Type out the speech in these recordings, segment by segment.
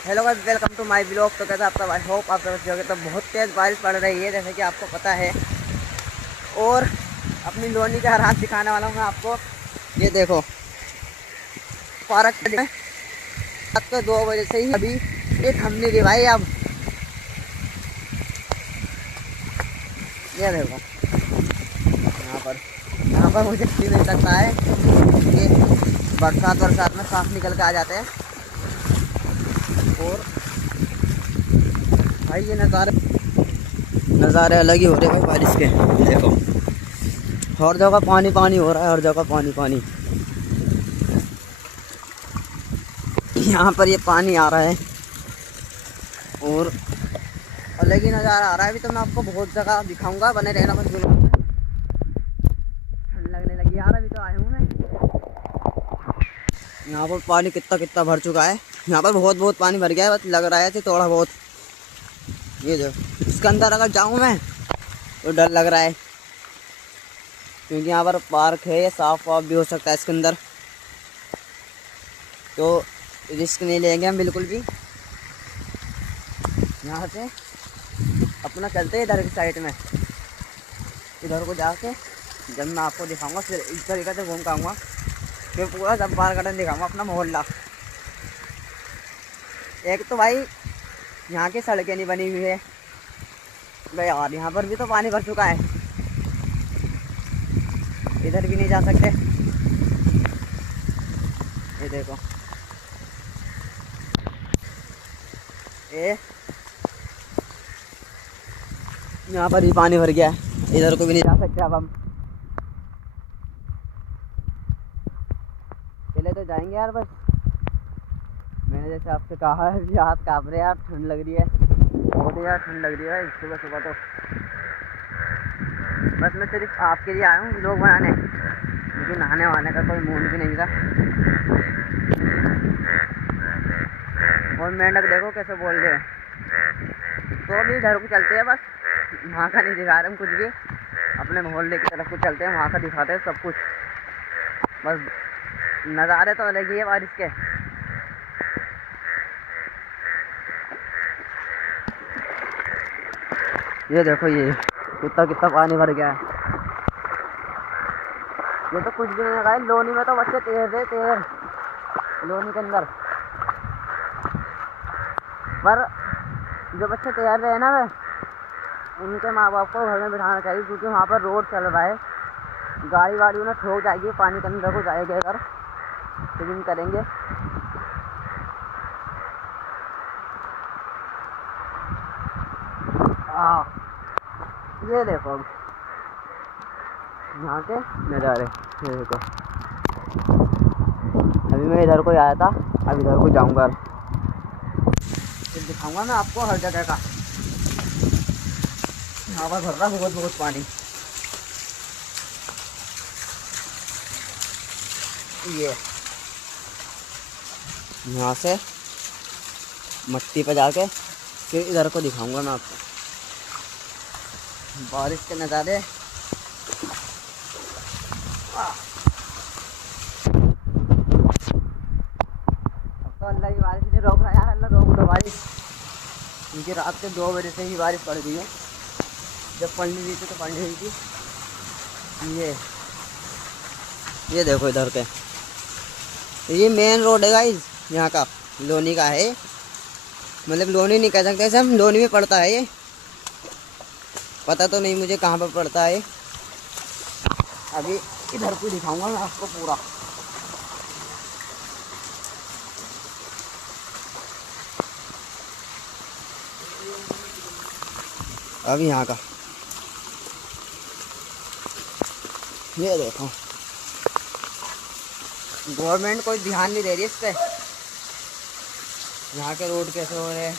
Hello guys, welcome to my blog. तो कैसा आपका, आई होप आप समझ जाओगे। तो बहुत तेज़ बारिश पड़ रही है जैसे कि आपको पता है। और अपनी लोनी का रात दिखाने वाला हूँ मैं आपको। ये देखो पार्क रात को 2 बजे से ही अभी ये थम नहीं रही भाई। अब ये देखो यहाँ पर मुझे फील नहीं सकता है कि बरसात में सांस निकल के आ जाते हैं। और भाई ये नज़ारे अलग ही हो रहे हैं भाई बारिश के। देखो हर जगह पानी पानी हो रहा है, हर जगह पानी पानी। यहाँ पर ये पानी आ रहा है और अलग ही नज़ारा आ रहा है। अभी तो मैं आपको बहुत जगह दिखाऊंगा, बने रहना बस ब्लॉग में। ठंड लगने लगी यार, अभी तो आया हूँ मैं। यहाँ पर पानी कितना कितना भर चुका है। यहाँ पर बहुत बहुत पानी भर गया है, बस लग रहा है थोड़ा बहुत। ये देखो इसके अंदर अगर जाऊँ मैं तो डर लग रहा है, क्योंकि यहाँ पर पार्क है, ये साफ वाफ भी हो सकता है इसके अंदर। तो रिस्क नहीं लेंगे हम बिल्कुल भी। यहाँ से अपना चलते हैं इधर की साइड में। इधर को जाके जब मैं आपको दिखाऊंगा फिर इस तरीके से घूम के आऊँगा, फिर पूरा जब्बार गार्डन दिखाऊंगा, अपना मोहल्ला। एक तो भाई यहाँ की सड़कें नहीं बनी हुई है भाई यार, यहाँ पर भी तो पानी भर चुका है, इधर भी नहीं जा सकते। ये देखो ये यहाँ पर भी पानी भर गया है, इधर को भी नहीं जा सकते अब हम। चले तो जाएंगे यार, बस मैंने जैसे आपसे कहा है कि हाथ काँप रहे यार, ठंड लग रही है बहुत यार, ठंड लग रही है सुबह सुबह। तो बस मैं सिर्फ आपके लिए आया हूँ व्लॉग बनाने, क्योंकि नहाने वहाने का कोई मूड भी नहीं था। और मेंढक देखो कैसे बोल रहे हैं। तो अभी इधर को चलते हैं, बस वहाँ का नहीं दिखा रहे हम कुछ भी, अपने मोहल्ले की तरफ को चलते हैं, वहाँ का दिखाते हैं सब कुछ। बस नज़ारे तो अलग ही है बारिश के। ये देखो ये कितना कितना पानी भर गया है। ये तो कुछ भी नहीं लगा है। लोनी में तो बच्चे तैर रहे, तैर लोनी के अंदर। पर जो बच्चे तैयार रहे हैं ना, वे उनके माँ बाप को घर में बिठाना चाहिए, क्योंकि वहाँ पर रोड चल रहा है, गाड़ी वाड़ी उन्हें ठोक जाएगी, पानी के अंदर को जाएंगे अगर स्विमिंग करेंगे। ये देखो यहाँ के नज़ारे। ये देखो अभी मैं इधर को आया था, अब इधर को जाऊँगा, फिर दिखाऊंगा मैं आपको हर जगह का। यहाँ पर भर रहा बहुत बहुत पानी। ये यहाँ से मट्टी पे जाके फिर इधर को दिखाऊंगा मैं आपको बारिश के नज़ारे। अब तो अल्लाह की बारिश ने रोक रहा है यार, अल्लाह रोक दो बारिश, क्योंकि रात के 2 बजे से ही बारिश पड़ गई है। जब पढ़नी रही थी तो पढ़ रही थी। ये देखो इधर के, ये मेन रोड है गाइस यहाँ का, लोनी का है। मतलब लोनी नहीं कह सकते, सब लोनी में पड़ता है ये, पता तो नहीं मुझे कहाँ पर पड़ता है। अभी इधर को दिखाऊंगा मैं आपको पूरा। अभी यहाँ का ये देखो, गवर्नमेंट कोई ध्यान नहीं दे रही इस पे। यहाँ के रोड कैसे हो रहे हैं।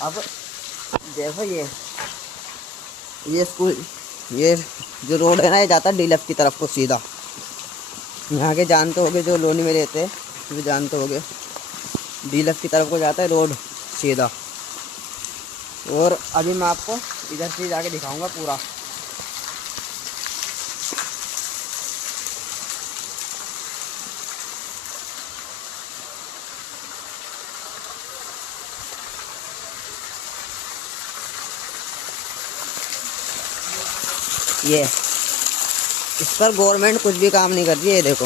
अब देखो ये स्कूल, ये जो रोड है ना, ये जाता है डीलफ की तरफ को सीधा। यहाँ के जानते होगे जो लोनी में रहते हैं, वो जानते होगे डीलफ की तरफ को जाता है रोड सीधा। और अभी मैं आपको इधर से जाके दिखाऊंगा पूरा। ये इस पर गवर्नमेंट कुछ भी काम नहीं कर रही है। ये देखो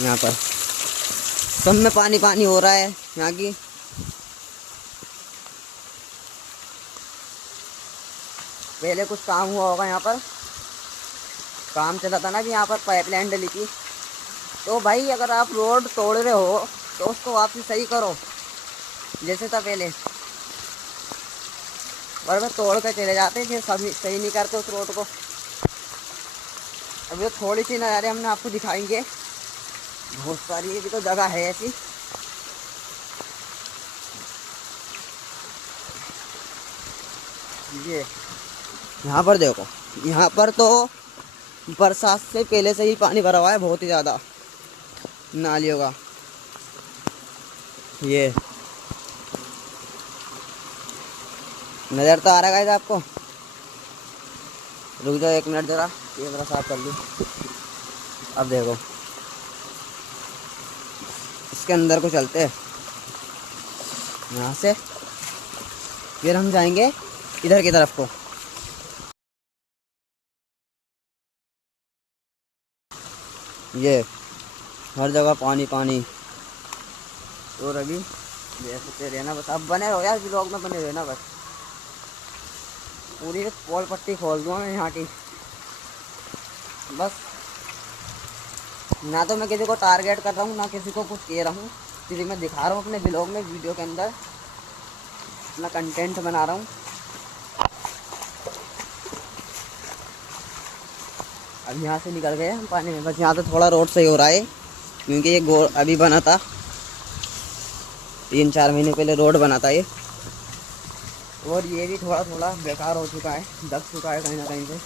यहाँ पर सब में पानी पानी हो रहा है। यहाँ की पहले कुछ काम हुआ होगा, यहाँ पर काम चला था ना कि यहाँ पर पाइपलाइन डली थी। तो भाई अगर आप रोड तोड़ रहे हो तो उसको वापस सही करो जैसे था पहले। बराबर तोड़ कर चले जाते फिर सभी सही नहीं करते उस रोड को। अभी तो थोड़ी सी नज़ारे हमने आपको दिखाएंगे, बहुत सारी भी तो जगह है ऐसी। ये यहाँ पर देखो, यहाँ पर तो बरसात से पहले से ही पानी भरा हुआ है, बहुत ही ज़्यादा नालियों का। ये नज़र तो आ रहा है आपको। रुक जाओ 1 मिनट ज़रा, ये मेरा साफ कर लूँ। अब देखो इसके अंदर को चलते हैं यहाँ से, फिर हम जाएंगे इधर की तरफ को। ये हर जगह पानी पानी। और अभी जैसे रहना, बस अब बने रहो यार, ब्लॉग में बने रहो ना बस। पूरी पोल पट्टी खोल दूँ मैं यहाँ की बस। ना तो मैं किसी को टारगेट कर रहा हूँ, ना किसी को कुछ कह रहा हूँ, सिर्फ मैं दिखा रहा हूँ अपने ब्लॉग में, वीडियो के अंदर अपना कंटेंट बना रहा हूँ। अब यहाँ से निकल गए हम पानी में, बस यहाँ तो थोड़ा रोड सही हो रहा है क्योंकि ये अभी बना था, 3-4 महीने पहले रोड बना था ये। और ये भी थोड़ा थोड़ा बेकार हो चुका है, दब चुका है कहीं ना कहीं से।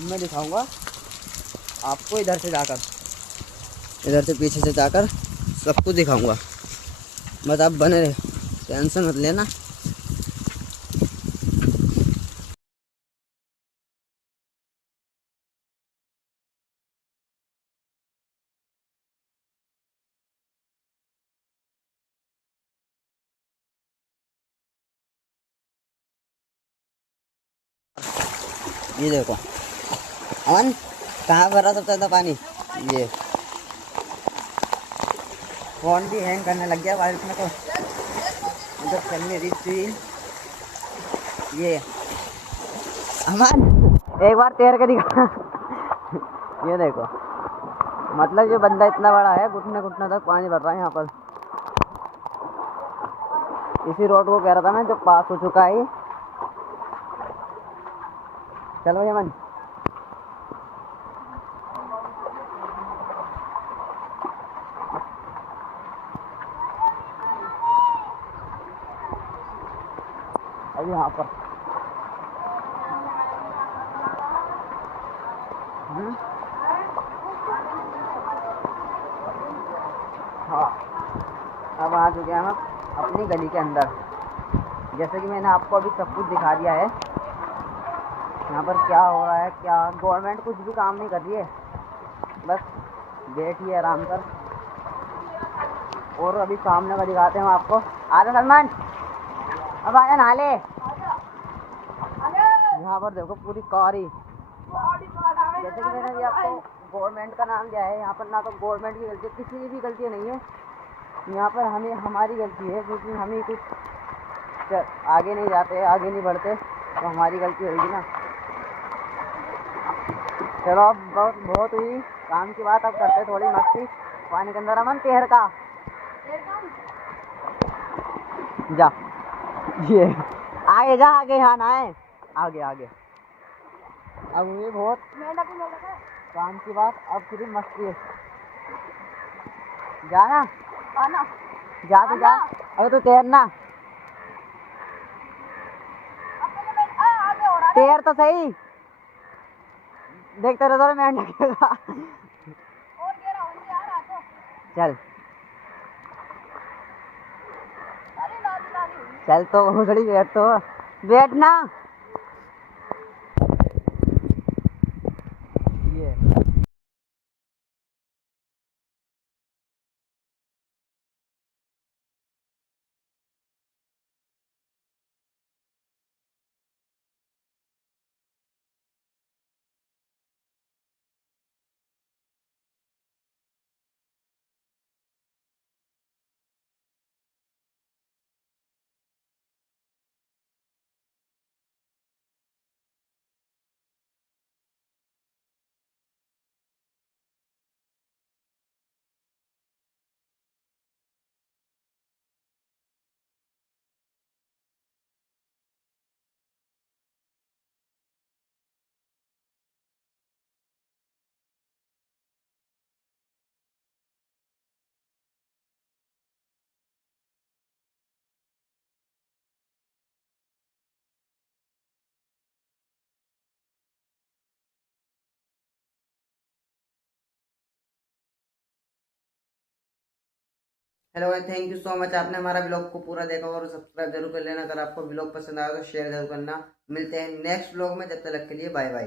मैं दिखाऊंगा आपको इधर से जाकर, इधर से पीछे से जाकर सब कुछ दिखाऊंगा। बस आप बने रहे, टेंशन मत लेना। ये देखो अमन, कहाँ भरा सबसे ज़्यादा पानी। ये फोन भी हैंग करने लग गया बारिश में, तो जब चलने रही थी। ये अमन एक बार तैर के दिखा। ये देखो, मतलब ये बंदा इतना बड़ा है, घुटने घुटने तक पानी भर रहा है यहाँ पर। इसी रोड को कह रहा था ना जो पास हो चुका है। चलो ये मन, अभी यहाँ पर हाँ, अब आ चुके हैं हम अपनी गली के अंदर। जैसे कि मैंने आपको अभी सब कुछ दिखा दिया है यहाँ पर क्या हो रहा है। क्या गवर्नमेंट कुछ भी काम नहीं कर रही है, बस बैठी है आराम कर। और अभी सामने का दिखाते हैं हम आपको। आजा सलमान, अब आजा नहा ले। यहाँ पर देखो पूरी कारी, जैसे कि मैंने भी आपको गवर्नमेंट का नाम दिया है। यहाँ पर ना तो गवर्नमेंट की गलती, किसी की भी गलती नहीं है यहाँ पर, हमारी गलती है क्योंकि हम ही कुछ आगे नहीं जाते, आगे नहीं बढ़ते, तो हमारी गलती होगी ना। चलो अब बहुत हुई काम की बात, अब करते थोड़ी मस्ती पानी के अंदर। अमन तैर का जा, ये आगे जा, आगे यहाँ ना है, आगे आगे। अब ये बहुत काम की बात, अब सिर्फ मस्ती है। जाना आना, जा तो जा, अगर तो तैरना, तैर तो सही, देखते रहो मैं लगेगा। चल चल, तो थोड़ी बैठना। हेलो भाई, थैंक यू सो मच, आपने हमारा ब्लॉग को पूरा देखा और सब्सक्राइब जरूर कर लेना। अगर आपको ब्लॉग पसंद आया तो शेयर जरूर करना। मिलते हैं नेक्स्ट ब्लॉग में, जब तक के लिए बाय बाय।